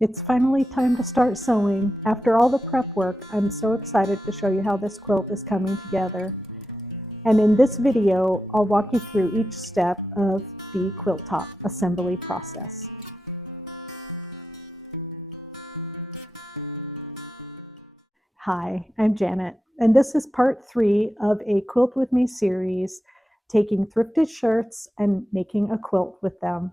It's finally time to start sewing. After all the prep work, I'm so excited to show you how this quilt is coming together. And in this video, I'll walk you through each step of the quilt top assembly process. Hi, I'm Janet, and this is part 3 of a Quilt With Me series, taking thrifted shirts and making a quilt with them.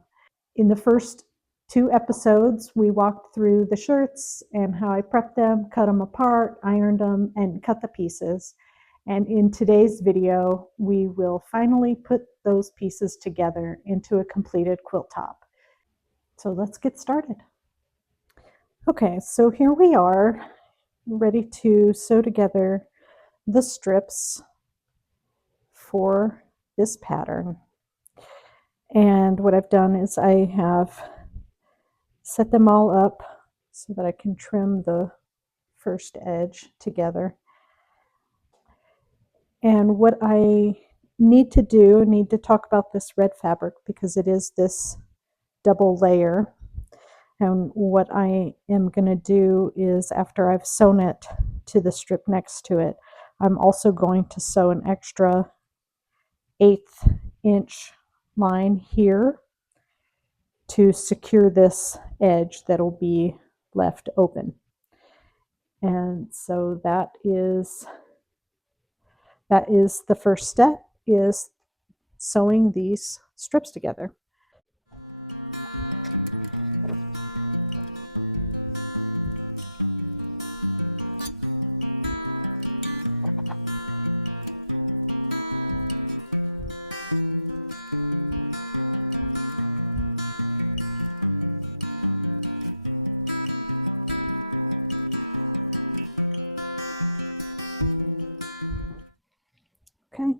In the first 2 episodes, we walked through the shirts and how I prepped them, cut them apart, ironed them, and cut the pieces. And in today's video, we will finally put those pieces together into a completed quilt top. So let's get started. Okay, so here we are, ready to sew together the strips for this pattern. And what I've done is I have set them all up so that I can trim the first edge together. And what I need to talk about this red fabric because it is this double layer. And what I am going to do is, after I've sewn it to the strip next to it, I'm also going to sew an extra 1/8 inch line here to secure this edge that'll be left open. And so that is the first step, is sewing these strips together. Okay,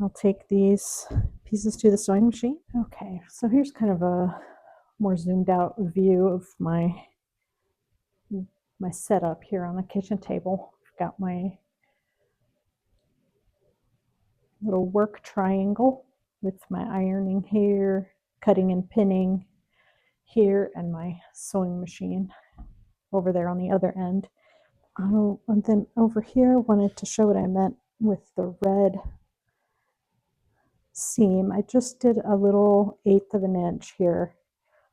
I'll take these pieces to the sewing machine. Okay, so here's kind of a more zoomed out view of my setup here on the kitchen table. I've got my little work triangle with my ironing here, cutting and pinning here, and my sewing machine over there on the other end. Oh, and then over here, wanted to show what I meant with the red seam. I just did a little 1/8 of an inch here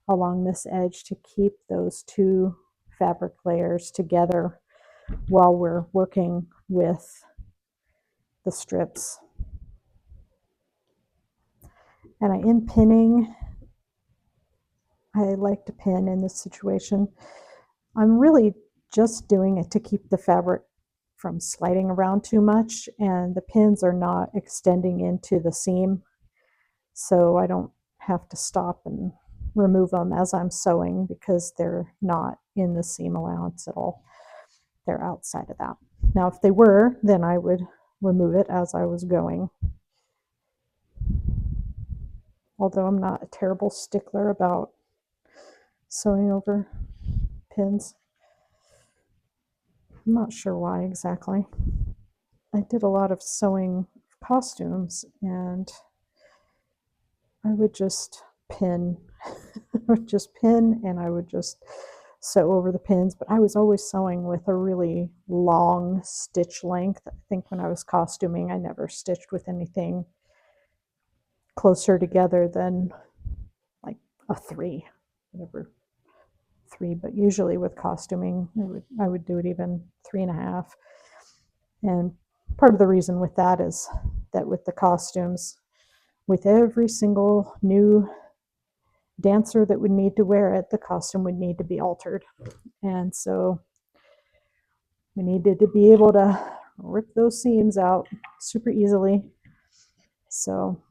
along this edge to keep those two fabric layers together while we're working with the strips. And I am pinning. I like to pin in this situation. I'm really just doing it to keep the fabric from sliding around too much, and the pins are not extending into the seam, so I don't have to stop and remove them as I'm sewing because they're not in the seam allowance at all. They're outside of that. Now, if they were, then I would remove it as I was going. Although I'm not a terrible stickler about sewing over pins. I'm not sure why exactly. I did a lot of sewing costumes, and I would just pin. I would just pin, and I would just sew over the pins, but I was always sewing with a really long stitch length. I think when I was costuming, I never stitched with anything closer together than like a 3, whatever, 3, but usually with costuming, I would do it even 3.5. And part of the reason with that is that with the costumes, with every single new dancer that would need to wear it, the costume would need to be altered. And so we needed to be able to rip those seams out super easily. So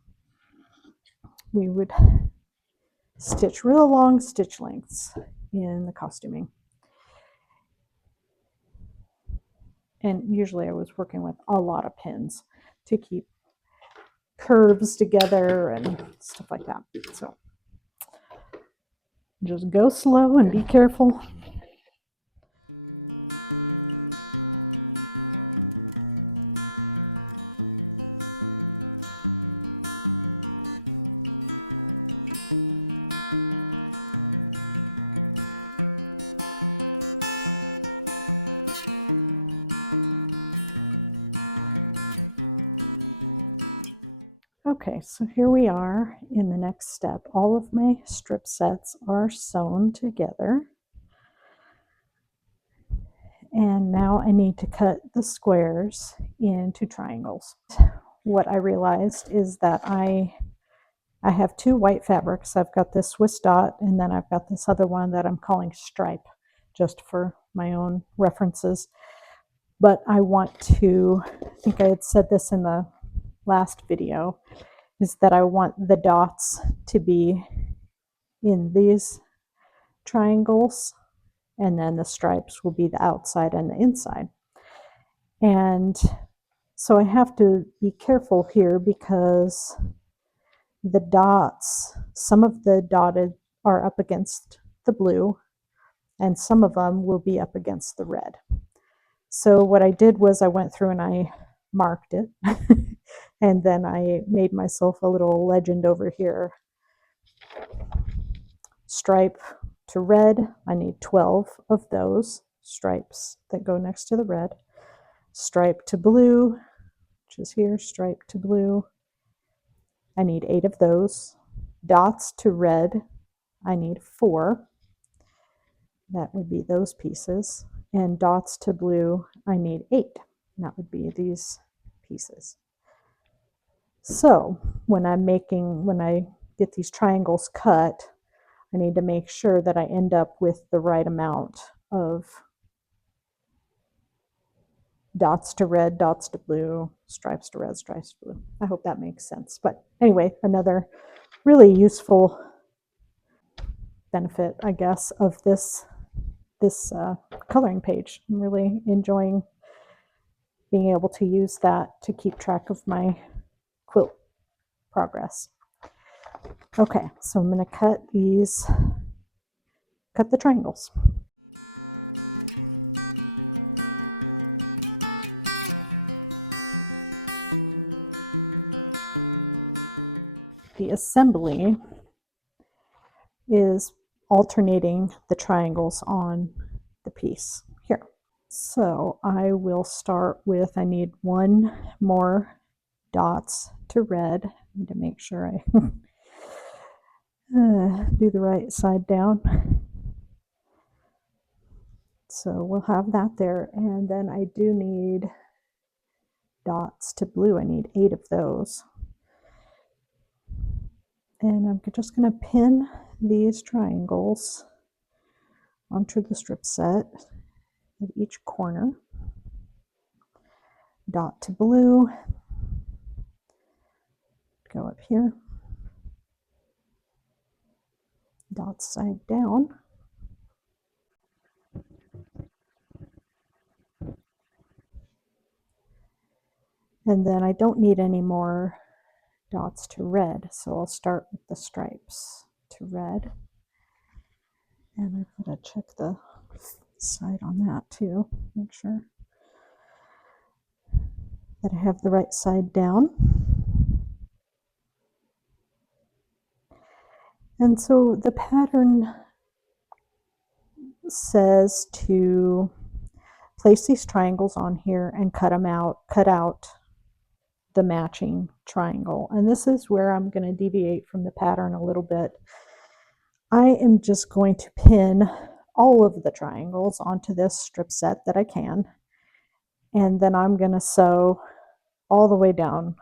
we would stitch real long stitch lengths in the costuming. And usually I was working with a lot of pins to keep curves together and stuff like that. So just go slow and be careful. Okay, so here we are in the next step. All of my strip sets are sewn together. And now I need to cut the squares into triangles. What I realized is that I have two white fabrics. I've got this Swiss dot, and then I've got this other one that I'm calling stripe, just for my own references. But I want to, I think I had said this in the last video, is that I want the dots to be in these triangles, and then the stripes will be the outside and the inside. And so I have to be careful here because the dots, some of the dotted are up against the blue, and some of them will be up against the red. So what I did was I went through and I marked it, and then I made myself a little legend over here. Stripe to red, I need 12 of those stripes that go next to the red. Stripe to blue, which is here, stripe to blue, I need 8 of those. Dots to red, I need 4. That would be those pieces. And dots to blue, I need 8. That would be these pieces. So when I get these triangles cut, I need to make sure that I end up with the right amount of dots to red, dots to blue, stripes to red, stripes to blue. I hope that makes sense. But anyway, another really useful benefit, I guess, of this coloring page. I'm really enjoying being able to use that to keep track of my quilt progress. Okay, so I'm going to cut the triangles. The assembly is alternating the triangles on the piece here. So I will start with, I need 1 more dots to red. I need to make sure I do the right side down. So we'll have that there, and then I do need dots to blue. I need 8 of those. And I'm just going to pin these triangles onto the strip set at each corner. Dot to blue, go up here, dot side down, and then I don't need any more dots to red, so I'll start with the stripes to red, and I've got to check the side on that too, make sure that I have the right side down. And so the pattern says to place these triangles on here and cut out the matching triangle. And this is where I'm going to deviate from the pattern a little bit. I am just going to pin all of the triangles onto this strip set that I can, and then I'm going to sew all the way down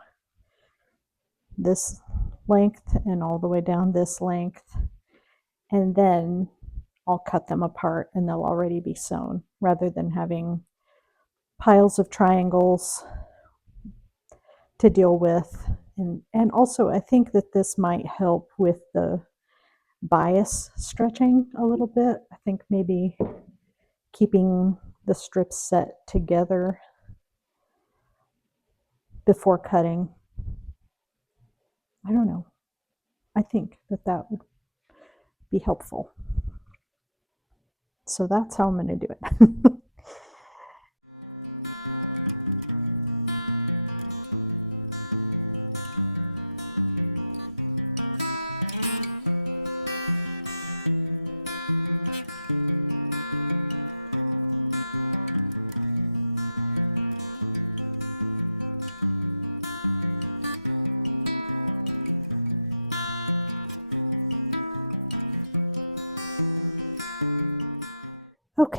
this length and all the way down this length, and then I'll cut them apart and they'll already be sewn, rather than having piles of triangles to deal with. And also I think that this might help with the bias stretching a little bit. I think maybe keeping the strips set together before cutting, I don't know, I think that would be helpful. So that's how I'm going to do it.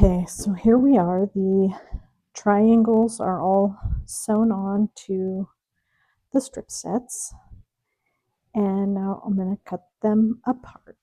Okay, so here we are. The triangles are all sewn on to the strip sets, and now I'm going to cut them apart.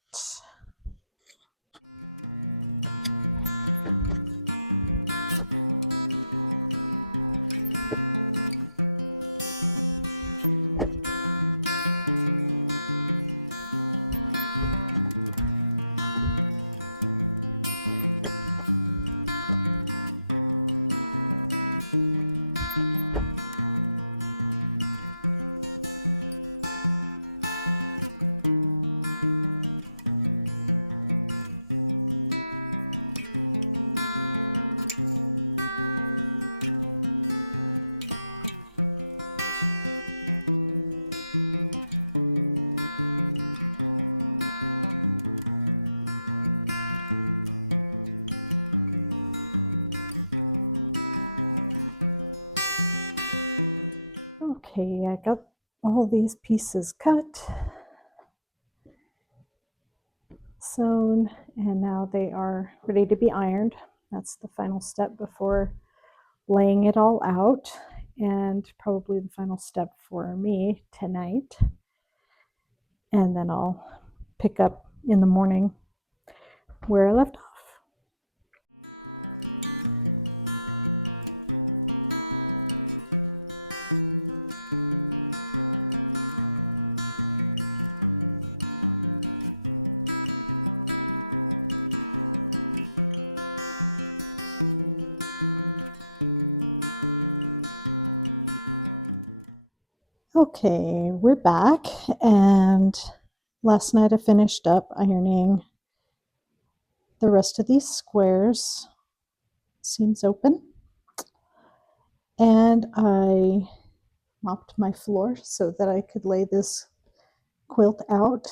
Okay, I got all these pieces cut, sewn, and now they are ready to be ironed. That's the final step before laying it all out, and probably the final step for me tonight. And then I'll pick up in the morning where I left off. Okay, we're back, and last night I finished up ironing the rest of these squares, seams open, and I mopped my floor so that I could lay this quilt out,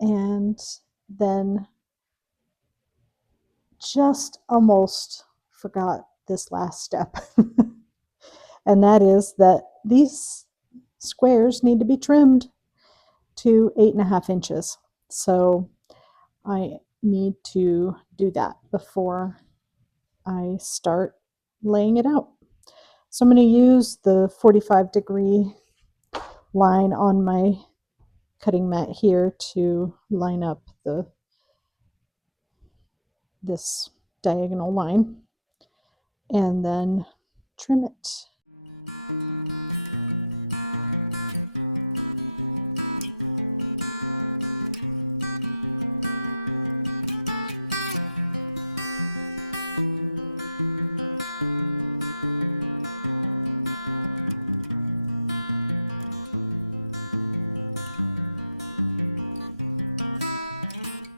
and then just almost forgot this last step. And that is that these squares need to be trimmed to 8.5 inches. So I need to do that before I start laying it out. So I'm going to use the 45-degree line on my cutting mat here to line up this diagonal line and then trim it.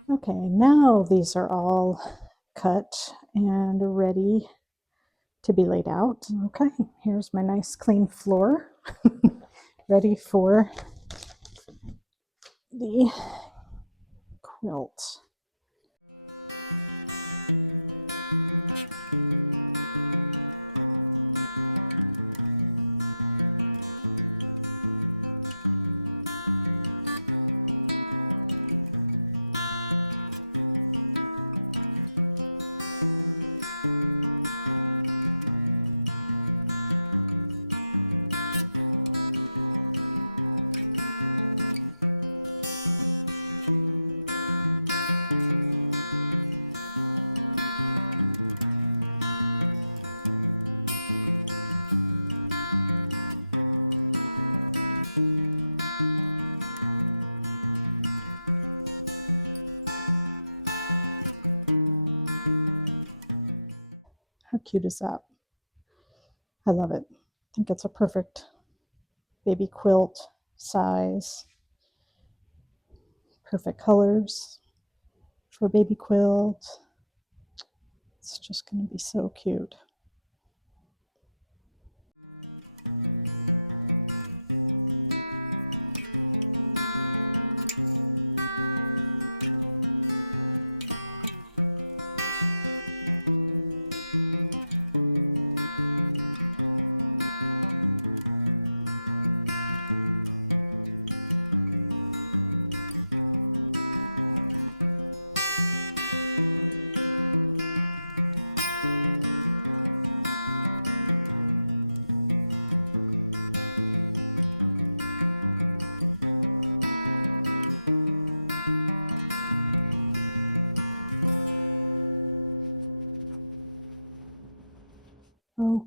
Okay, now these are all cut and ready to be laid out. Okay, here's my nice clean floor ready for the quilt. How cute is that? I love it. I think it's a perfect baby quilt size. Perfect colors for a baby quilt. It's just going to be so cute.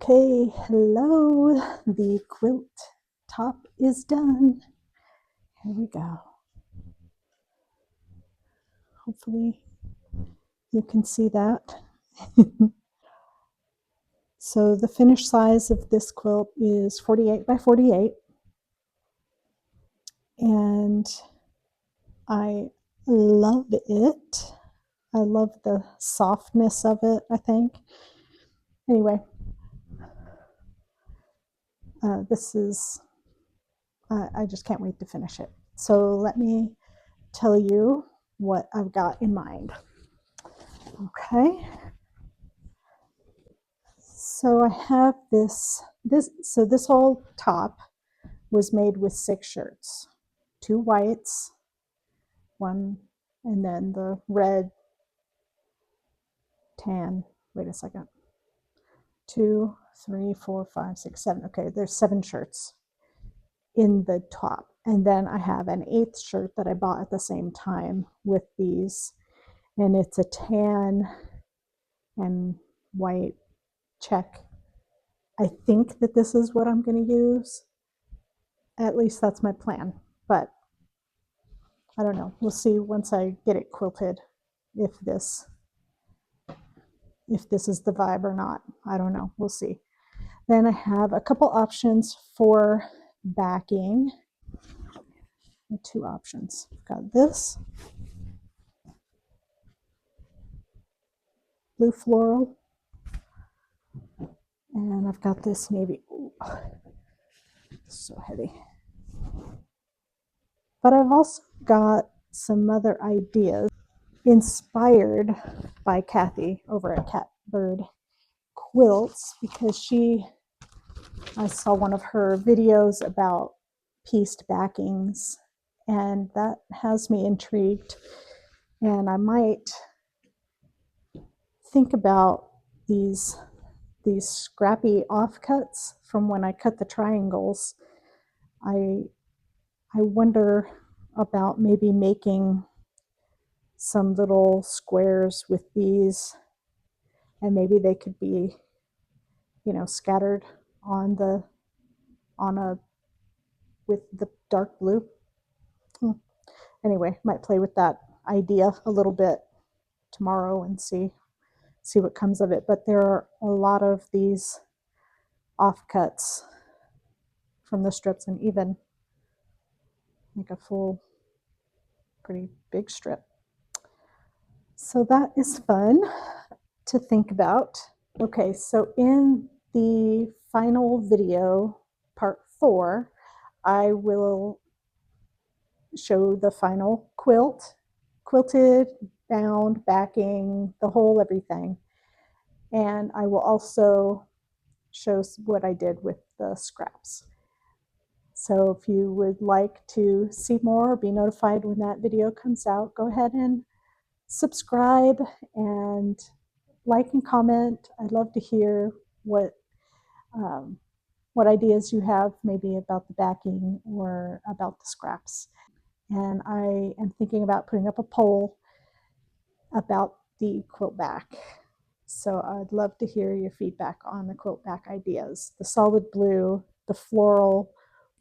Okay, hello. The quilt top is done. Here we go. Hopefully you can see that. So the finished size of this quilt is 48 by 48. And I love it. I love the softness of it, I think. Anyway, this is, I just can't wait to finish it. So let me tell you what I've got in mind. Okay. So I have this whole top was made with 6 shirts, 2 whites, one, and then the red, tan, wait a second, 2, 3, 4, 5, 6, 7. Okay, there's 7 shirts in the top. And then I have an 8th shirt that I bought at the same time with these, and it's a tan and white check. I think that this is what I'm going to use. At least that's my plan, but I don't know. We'll see once I get it quilted if this is the vibe or not. I don't know. We'll see. Then I have a couple options for backing. 2 options. I've got this blue floral, and I've got this navy. Ooh, so heavy. But I've also got some other ideas inspired by Kathy over at Catbird Quilts, because I saw one of her videos about pieced backings, and that has me intrigued, and I might think about these scrappy offcuts from when I cut the triangles. I wonder about maybe making some little squares with these, and maybe they could be, scattered on with the dark blue. Anyway, might play with that idea a little bit tomorrow and see what comes of it. But there are a lot of these offcuts from the strips, and even like a full pretty big strip. So that is fun to think about. Okay, so in the final video, part 4, I will show the final quilt, quilted, bound, backing, the whole everything. And I will also show what I did with the scraps. So if you would like to see more, be notified when that video comes out, go ahead and subscribe and like and comment. I'd love to hear what ideas you have, maybe about the backing or about the scraps. And I am thinking about putting up a poll about the quilt back. So I'd love to hear your feedback on the quilt back ideas, the solid blue, the floral,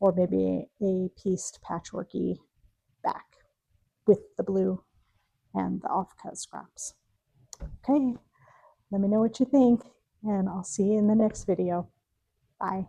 or maybe a pieced patchworky back with the blue and the offcut scraps. Okay, let me know what you think, and I'll see you in the next video. Bye.